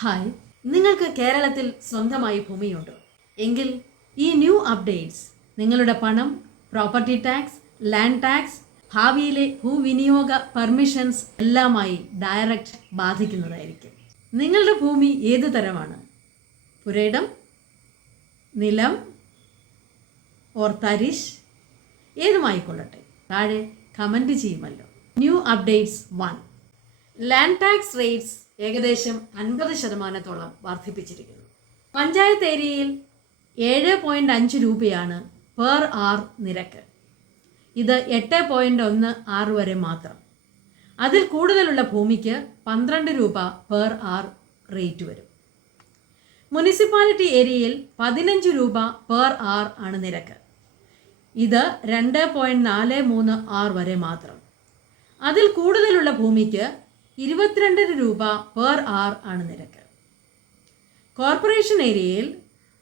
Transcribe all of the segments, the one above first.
Hi, നിങ്ങൾക്ക് കേരളത്തിൽ സ്വന്തമായി ഭൂമിയുണ്ടോ എങ്കിൽ ഈ ന്യൂ അപ്ഡേറ്റ്സ് നിങ്ങളുടെ പണം, പ്രോപ്പർട്ടി ടാക്സ്, ലാൻഡ് ടാക്സ്, ഭാവിയിലെ ഭൂവിനിയോഗ പെർമിഷൻസ് എല്ലാമായി ഡയറക്റ്റ് ബാധിക്കുന്നതായിരിക്കും. നിങ്ങളുടെ ഭൂമി ഏതു തരമാണ്? പുരയിടം, നിലം, ഓർ തരിശ്, ഏതുമായിക്കൊള്ളട്ടെ, താഴെ കമൻറ്റ് ചെയ്യുമല്ലോ. New updates 1. Land tax rates ഏകദേശം 50% വർദ്ധിപ്പിച്ചിരിക്കുന്നു. പഞ്ചായത്ത് ഏരിയയിൽ 7.5 രൂപയാണ് പെർ ആർ നിരക്ക്. ഇത് 8.16 വരെ മാത്രം. അതിൽ കൂടുതലുള്ള ഭൂമിക്ക് 12 രൂപ പെർ ആർ റേറ്റ് വരും. മുനിസിപ്പാലിറ്റി ഏരിയയിൽ 15 രൂപ പെർ ആർ ആണ് നിരക്ക്. ഇത് 2.436 വരെ മാത്രം. അതിൽ കൂടുതലുള്ള ഭൂമിക്ക് 22 രൂപ പെർ ആർ ആണ് നിരക്ക്. കോർപ്പറേഷൻ ഏരിയയിൽ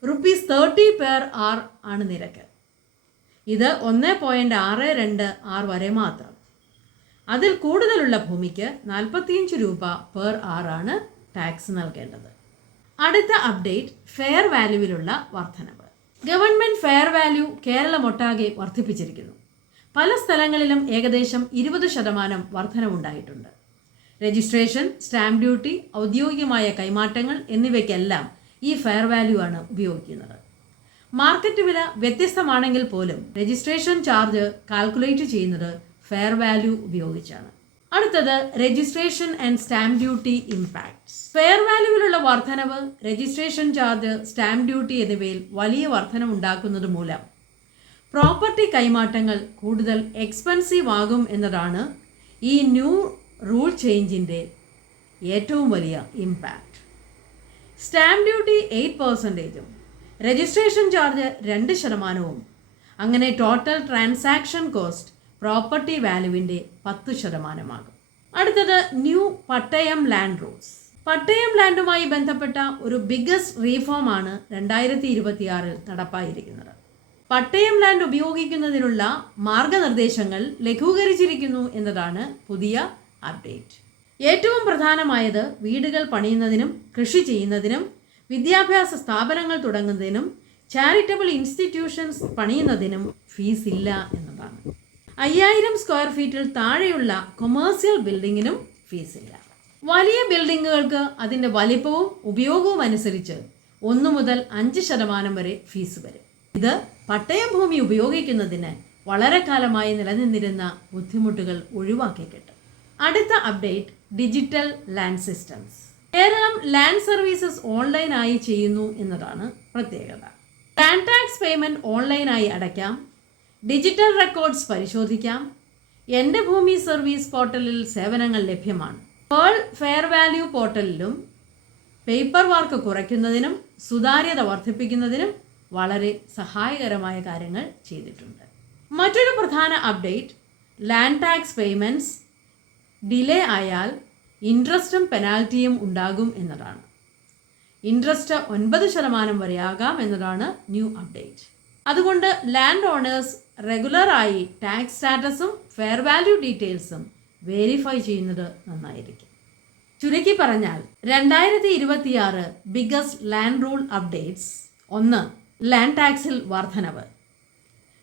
₹30 പെർ ആർ ആണ് നിരക്ക്. ഇത് 1.626 വരെ മാത്രം. അതിൽ കൂടുതലുള്ള ഭൂമിക്ക് 45 രൂപ പെർ ആർ ആണ് ടാക്സ് നൽകേണ്ടത്. അടുത്ത അപ്ഡേറ്റ് ഫെയർ വാല്യൂവിലുള്ള വർധനവ്. ഗവൺമെൻറ് ഫെയർ വാല്യൂ കേരളമൊട്ടാകെ വർദ്ധിപ്പിച്ചിരിക്കുന്നു. പല സ്ഥലങ്ങളിലും ഏകദേശം 20% വർധനവുണ്ടായിട്ടുണ്ട്. രജിസ്ട്രേഷൻ, സ്റ്റാമ്പ് ഡ്യൂട്ടി, ഔദ്യോഗികമായ കൈമാറ്റങ്ങൾ എന്നിവയ്ക്കെല്ലാം ഈ ഫെയർ വാല്യൂ ആണ് ഉപയോഗിക്കുന്നത്. മാർക്കറ്റ് വില വ്യത്യസ്തമാണെങ്കിൽ പോലും രജിസ്ട്രേഷൻ ചാർജ് കാൽക്കുലേറ്റ് ചെയ്യുന്നത് ഫെയർ വാല്യൂ ഉപയോഗിച്ചാണ്. അടുത്തത് registration and stamp duty impacts. Fair വാല്യൂവിലുള്ള വർധനവ് രജിസ്ട്രേഷൻ ചാർജ്, സ്റ്റാമ്പ് ഡ്യൂട്ടി എന്നിവയിൽ വലിയ വർധനവുണ്ടാക്കുന്നത് മൂലം പ്രോപ്പർട്ടി കൈമാറ്റങ്ങൾ കൂടുതൽ എക്സ്പെൻസീവ് ആകും എന്നതാണ് ഈ ന്യൂ റൂൾ ചേഞ്ചിൻ്റെ ഏറ്റവും വലിയ impact. Stamp duty 8%, registration charge 2%, അങ്ങനെ ടോട്ടൽ ട്രാൻസാക്ഷൻ കോസ്റ്റ് പ്രോപ്പർട്ടി വാല്യൂവിൻ്റെ 10% അടുത്തത് ന്യൂ പട്ടയം ലാൻഡ് റൂൾസ്. പട്ടയം ലാൻഡുമായി ബന്ധപ്പെട്ട ഒരു ബിഗ്ഗസ്റ്റ് റീഫോമാണ് 2026 നടപ്പായിരിക്കുന്നത്. പട്ടയം ലാൻഡ് ഉപയോഗിക്കുന്നതിനുള്ള മാർഗനിർദ്ദേശങ്ങൾ ലഘൂകരിച്ചിരിക്കുന്നു എന്നതാണ് പുതിയ അപ്ഡേറ്റ്. ഏറ്റവും പ്രധാനമായത് വീടുകൾ പണിയുന്നതിനും കൃഷി ചെയ്യുന്നതിനും വിദ്യാഭ്യാസ സ്ഥാപനങ്ങൾ തുടങ്ങുന്നതിനും ചാരിറ്റബിൾ ഇൻസ്റ്റിറ്റ്യൂഷൻസ് പണിയുന്നതിനും ഫീസ് ഇല്ല എന്നതാണ്. 5000 സ്ക്വയർ ഫീറ്റിൽ താഴെയുള്ള കൊമേഴ്സ്യൽ ബിൽഡിങ്ങിനും ഫീസ് ഇല്ല. വലിയ ബിൽഡിങ്ങുകൾക്ക് അതിൻ്റെ വലിപ്പവും ഉപയോഗവും അനുസരിച്ച് 1 മുതൽ 5% വരെ ഫീസ് വരും. ഇത് പട്ടയം ഭൂമി ഉപയോഗിക്കുന്നതിന് വളരെ കാലമായി നിലനിന്നിരുന്ന ബുദ്ധിമുട്ടുകൾ ഒഴിവാക്കി കിട്ടും. അടുത്ത update digital land systems. Keralam land services ഓൺലൈനായി ചെയ്യുന്നു എന്നതാണ് പ്രത്യേകത. ലാൻഡ് ടാക്സ് പേയ്മെൻറ്റ് ഓൺലൈനായി അടയ്ക്കാം, ഡിജിറ്റൽ റെക്കോർഡ്സ് പരിശോധിക്കാം, എൻ്റെ ഭൂമി സർവീസ് പോർട്ടലിൽ സേവനങ്ങൾ ലഭ്യമാണ്. ഫെയർ വാല്യൂ പോർട്ടലിലും പേപ്പർ വർക്ക് കുറയ്ക്കുന്നതിനും സുതാര്യത വർദ്ധിപ്പിക്കുന്നതിനും വളരെ സഹായകരമായ കാര്യങ്ങൾ ചെയ്തിട്ടുണ്ട്. മറ്റൊരു പ്രധാന update land tax payments delay ആയാൽ ഇൻട്രസ്റ്റും പെനാൽറ്റിയും ഉണ്ടാകും എന്നതാണ്. ഇൻട്രസ്റ്റ് 9% വരെ ആകാം എന്നതാണ് ന്യൂ അപ്ഡേറ്റ്. അതുകൊണ്ട് ലാൻഡ് ഓണേഴ്സ് റെഗുലറായി ടാക്സ് സ്റ്റാറ്റസും ഫെയർ വാല്യൂ ഡീറ്റെയിൽസും വെരിഫൈ ചെയ്യുന്നത് നന്നായിരിക്കും. ചുരുക്കി പറഞ്ഞാൽ 2026 biggest land rule updates: 1. Land ടാക്സിൽ വർധനവ്.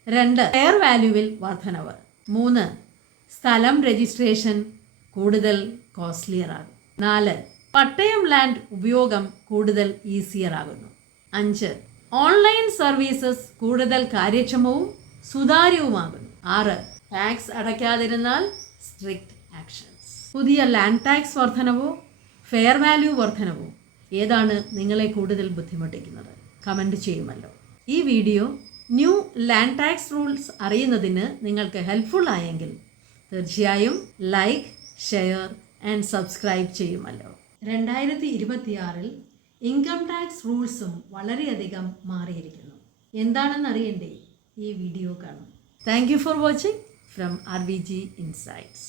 2. ഫെയർ വാല്യൂവിൽ വർധനവ്. 3. സ്ഥലം രജിസ്ട്രേഷൻ കൂടുതൽ കോസ്റ്റ്ലിയർ ആകും. 4. പട്ടയം ലാൻഡ് ഉപയോഗം കൂടുതൽ ഈസിയർ ആകുന്നു. 5. ഓൺലൈൻ സർവീസസ് കൂടുതൽ കാര്യക്ഷമവും സുതാര്യവുമാകുന്നു. 6. ടാക്സ് അടയ്ക്കാതിരുന്നാൽ സ്ട്രിക്റ്റ് ആക്ഷൻസ്. പുതിയ ലാൻഡ് ടാക്സ് വർധനവോ ഫെയർ വാല്യൂ വർധനവോ ഏതാണ് നിങ്ങളെ കൂടുതൽ ബുദ്ധിമുട്ടിക്കുന്നത്? കമൻറ്റ് ചെയ്യുമല്ലോ. ഈ video new land tax rules അറിയുന്നതിന് നിങ്ങൾക്ക് ഹെൽപ്ഫുൾ ആയെങ്കിൽ തീർച്ചയായും ലൈക്ക്, ഷെയർ ആൻഡ് സബ്സ്ക്രൈബ് ചെയ്യുമല്ലോ. 2026 ഇൻകം ടാക്സ് റൂൾസും വളരെയധികം മാറിയിരിക്കുന്നു. എന്താണെന്ന് അറിയണ്ടേ? ഈ വീഡിയോ കാണും. Thank you for watching from RVG Insights.